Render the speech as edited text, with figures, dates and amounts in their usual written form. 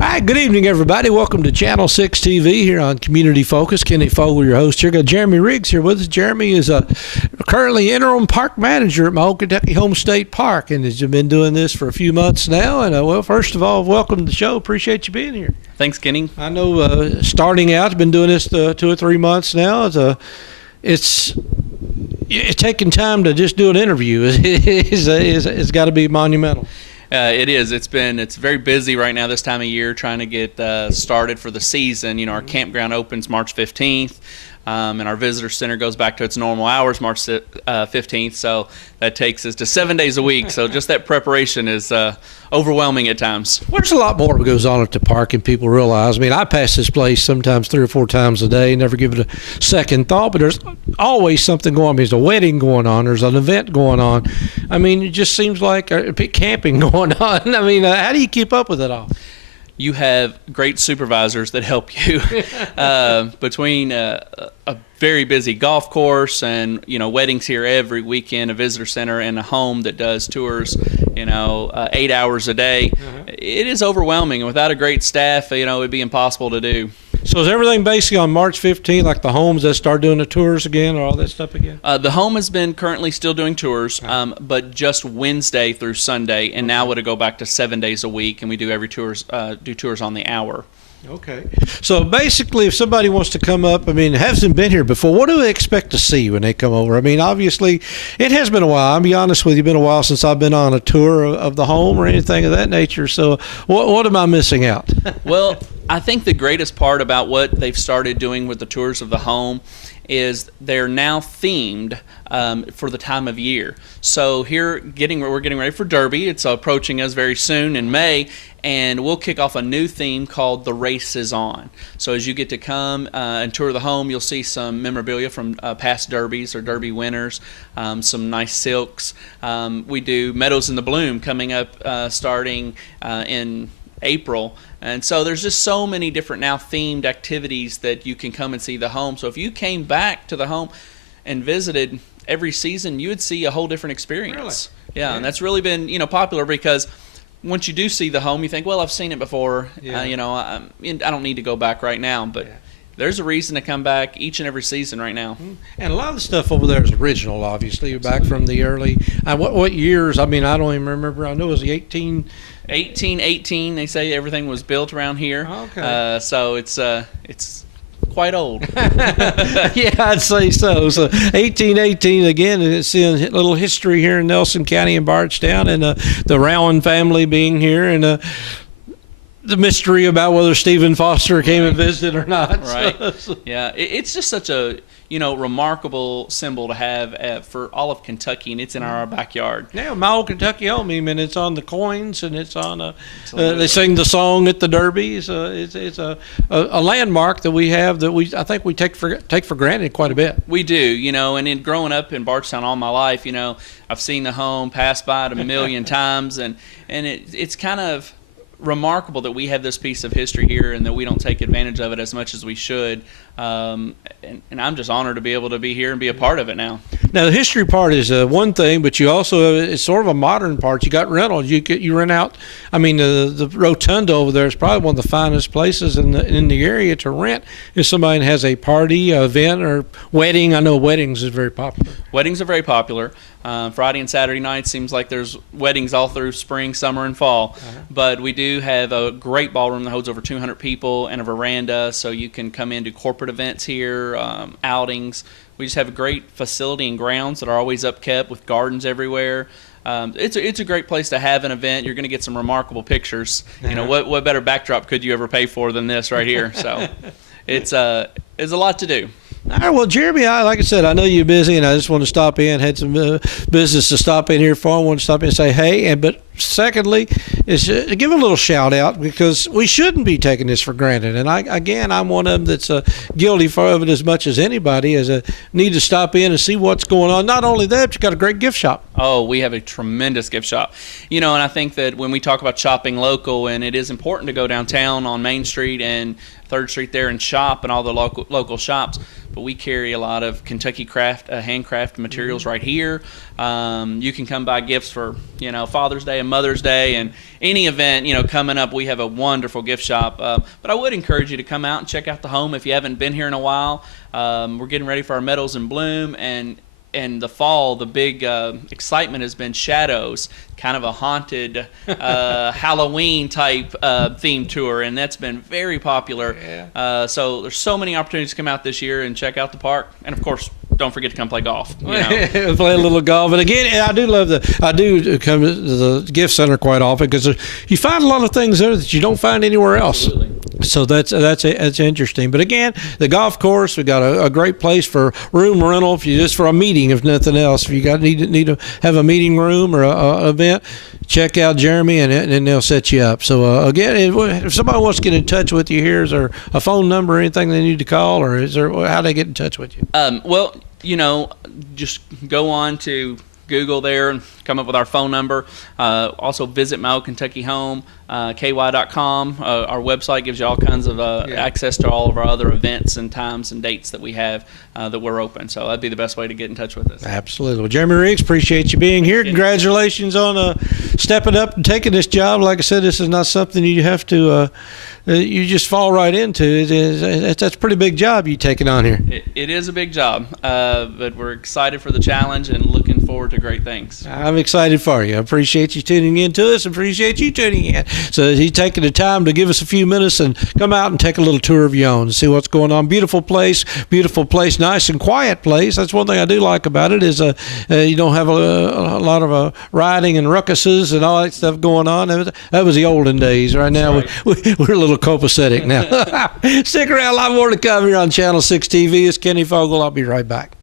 All right, good evening, everybody. Welcome to Channel 6 TV here on Community Focus. Kenny Fogle, your host here. Got Jeremy Riggs here with us. Jeremy is currently interim park manager at my Old Kentucky Home State Park and has been doing this for a few months now. And, well, first of all, welcome to the show. Appreciate you being here. Thanks, Kenny. I know starting out, been doing this 2 or 3 months now. It's taking time to just do an interview. It's got to be monumental. It is. It's very busy right now this time of year trying to get started for the season. You know, our campground opens March 15th, and our visitor center goes back to its normal hours March 15th. So that takes us to 7 days a week. So just that preparation is overwhelming at times. There's a lot more that goes on at the park than people realize. I mean, I pass this place sometimes 3 or 4 times a day, never give it a second thought, but there's always something going on. There's a wedding going on. There's an event going on. I mean, it just seems like camping going on. I mean, how do you keep up with it all? You have great supervisors that help you between a very busy golf course and, you know, weddings here every weekend, a visitor center, and a home that does tours, 8 hours a day. It is overwhelming. And without a great staff, it would be impossible to do. So is everything basically on March 15th, like the homes that start doing the tours again or all that stuff again? The home has been currently still doing tours, but just Wednesday through Sunday, and now it'll go back to 7 days a week, and we do tours on the hour. Okay. So basically, if somebody wants to come up, I mean, hasn't been here before, what do they expect to see when they come over? I mean, obviously, it has been a while. I'll be honest with you, it's been a while since I've been on a tour of the home or anything of that nature. So what am I missing out? Well, I think the greatest part about what they've started doing with the tours of the home is they're now themed for the time of year. So here, we're getting ready for Derby. It's approaching us very soon in May, and we'll kick off a new theme called The Race Is On. So as you get to come and tour the home, you'll see some memorabilia from past Derbies or Derby winners, some nice silks. We do Meadows in the Bloom coming up starting in April. And so there's just so many different now themed activities that you can come and see the home. So if you came back to the home and visited every season, you would see a whole different experience. Really? Yeah, and that's really been, popular because once you do see the home, you think, well, I've seen it before. Yeah. I don't need to go back right now, but there's a reason to come back each and every season right now. And a lot of the stuff over there is original, obviously. You're back from the early, what years? I mean, I don't even remember. I know it was the 1818, they say everything was built around here. Okay. So it's quite old. Yeah, I'd say so. So 1818, again, it's in a little history here in Nelson County and Bardstown, and the Rowan family being here, and the mystery about whether Stephen Foster came and visited or not. Right. Yeah, it's just such a remarkable symbol to have for all of Kentucky, and it's in our backyard. Yeah, my Old Kentucky home. I mean, it's on the coins, and it's on they sing the song at the Derbies. It's a landmark that we have that I think we take for granted quite a bit. We do, and in growing up in Bardstown all my life, I've seen the home pass by it a million times, and it's kind of remarkable that we have this piece of history here and that we don't take advantage of it as much as we should. And I'm just honored to be able to be here and be a part of it now. Now, the history part is one thing, but you also, it's sort of a modern part. You got rentals. You rent out. I mean, the Rotunda over there is probably one of the finest places in the area to rent if somebody has a party, event, or wedding. I know weddings is very popular. Weddings are very popular. Friday and Saturday nights seems like there's weddings all through spring, summer, and fall. But we do have a great ballroom that holds over 200 people and a veranda, so you can come in to corporate events here, outings. We just have a great facility and grounds that are always upkept with gardens everywhere. It's a great place to have an event. You're going to get some remarkable pictures. What better backdrop could you ever pay for than this right here? So it's a lot to do. All right, well, Jeremy, like I said, I know you're busy, and I just want to stop in. Had some business to stop in here for. I want to stop in and say hey, but secondly, is give a little shout out because we shouldn't be taking this for granted. And I'm one of them that's guilty of it as much as anybody. As a need to stop in and see what's going on. Not only that, but you got a great gift shop. Oh, we have a tremendous gift shop. And I think that when we talk about shopping local, and it is important to go downtown on Main Street and 3rd Street there and shop and all the local shops, but we carry a lot of Kentucky handcraft materials right here. You can come buy gifts for Father's Day, a and Mother's Day and any event, coming up, we have a wonderful gift shop. But I would encourage you to come out and check out the home if you haven't been here in a while. We're getting ready for our Meadows in Bloom, and the fall, the big excitement has been Shadows, kind of a haunted Halloween type theme tour, and that's been very popular. Yeah. So there's so many opportunities to come out this year and check out the park, and of course, don't forget to come play golf. Play a little golf. But again, I do come to the gift center quite often because you find a lot of things there that you don't find anywhere else. Absolutely. So that's interesting. But again, the golf course, we got a great place for room rental, if you just for a meeting, if nothing else. If you need to have a meeting room or a event, check out Jeremy and they'll set you up. So again, if somebody wants to get in touch with you here, is there a phone number or anything they need to call, or is there how do they get in touch with you? Well, just go on to Google there and come up with our phone number. Also visit my Old Kentucky Home, ky.com. Our website gives you all kinds of access to all of our other events and times and dates that we have that we're open. So that'd be the best way to get in touch with us. Absolutely. Well, Jeremy Riggs, appreciate you being here. Congratulations on stepping up and taking this job. Like I said, this is not something you have to you just fall right into. That's a pretty big job you taking on here. It is a big job, but we're excited for the challenge and looking forward to great things. I'm excited for you. I appreciate you tuning in to us. Appreciate you tuning in. So he's taking the time to give us a few minutes and come out and take a little tour of your own and see what's going on. Beautiful place, nice and quiet place. That's one thing I do like about it is you don't have a lot of riding and ruckuses and all that stuff going on. That was the olden days. Right now we're a little copacetic now. Stick around, a lot more to come here on Channel 6 TV. It's Kenny Fogel. I'll be right back.